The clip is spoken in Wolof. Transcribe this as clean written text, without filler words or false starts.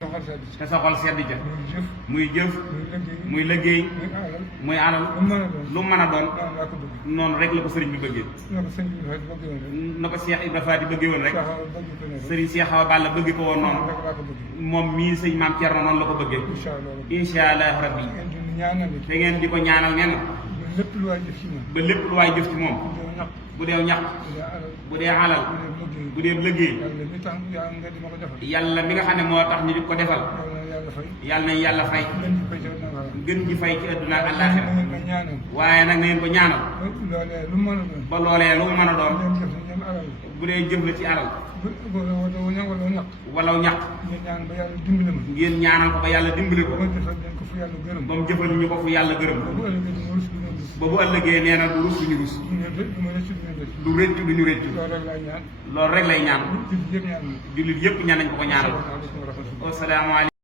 te sa xol sedd ca muy jëf muy liggéey muy alal lu mën a doon noonu rek la ko sëriñ bi bëggee na ko Cheikh Ibra Faty bëggee woon rek sëriñ Cheikh Awa Balla bëgg ko woon noonu moom mii sëñ Maam Thierno noonu la ko bëggee incha allah rabbi da ngeen di ko ñaanal nee na ba lépp lu waay jëf ci moom bu dee ñaq bu dee alal bu dee liggéey yàlla mi nga xam ne moo tax ñu di ko defal yàlla nañ yàlla fay gën ji fay ci àdduna ak àllaaxira waaye nag na ngeen ko ñaanal ba loolee lu mu mën a doon bu dee jëf la ci alal wala ñaq ngeen ñaanal ko ba yàlla dimbali ko ba mu jëfal ñu ko fu yàlla gërëm ba bu ëllëgee nee na du rus duñu rus du rëccu duñu rëccu loolu rek lay ñaan jullit yëpp ñaan nañ ko ko ñaanal. Asalaamaaleykum.